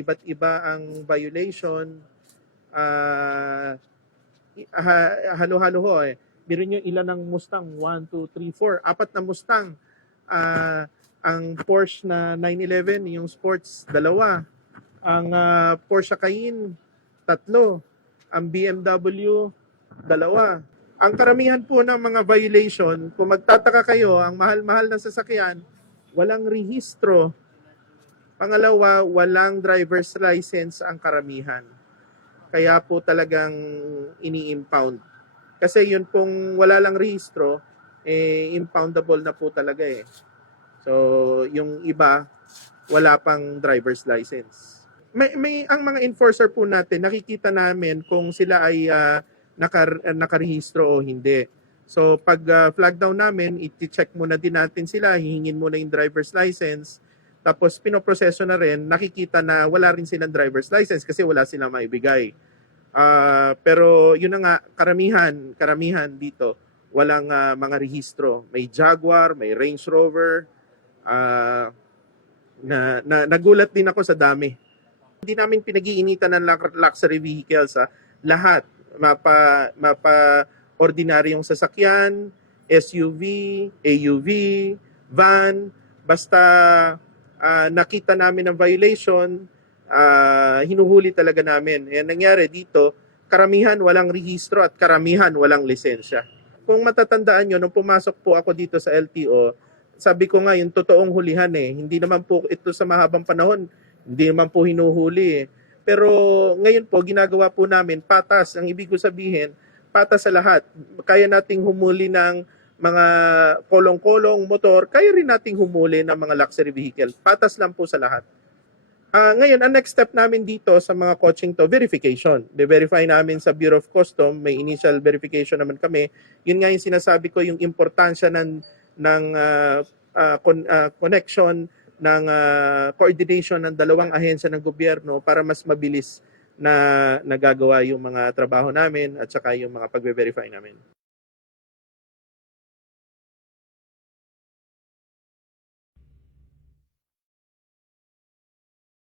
iba't iba ang violation. Halo-halo ho eh. Biro nyo ilan ng Mustang? 1, 2, 3, 4. Apat na Mustang. Ang Porsche na 911, yung sports, 2. Ang Porsche Cayenne, 3. Ang BMW, 2. Ang karamihan po ng mga violation, kung magtataka kayo, ang mahal-mahal na sasakyan, walang rehistro. Pangalawa, walang driver's license ang karamihan. Kaya po talagang ini-impound. Kasi yun pong wala lang rehistro, impoundable na po talaga eh. So, yung iba, wala pang driver's license. Ang mga enforcer po natin, nakikita namin kung sila ay nakarehistro o hindi. So, pag flag down namin, i-check muna din natin sila, hihingin muna yung driver's license, tapos pinoproseso na rin, nakikita na wala rin silang driver's license kasi wala silang maibigay. Pero yun na nga, karamihan dito, walang mga rehistro. May Jaguar, may Range Rover, nagulat din ako sa dami. Hindi namin pinag-iinitan ng luxury vehicles. Lahat, ordinaryong sasakyan, SUV, AUV, van, basta nakita namin ng violation, hinuhuli talaga namin. Yan nangyari dito, karamihan walang rehistro at karamihan walang lisensya. Kung matatandaan nyo, nung pumasok po ako dito sa LTO, sabi ko nga yung totoong hulihan eh. Hindi naman po ito sa mahabang panahon, hindi naman po hinuhuli eh. Pero ngayon po, ginagawa po namin patas. Ang ibig ko sabihin, patas sa lahat. Kaya nating humuli ng mga kolong-kolong motor, kaya rin nating humuli ng mga luxury vehicle. Patas lang po sa lahat. Ngayon, ang next step namin dito sa mga coaching to, verification. De-verify namin sa Bureau of Custom, may initial verification naman kami. Yun nga yung sinasabi ko, yung importansya ng connection, ng coordination ng dalawang ahensya ng gobyerno para mas mabilis na nagagawa yung mga trabaho namin at saka yung mga pagbe-verify namin.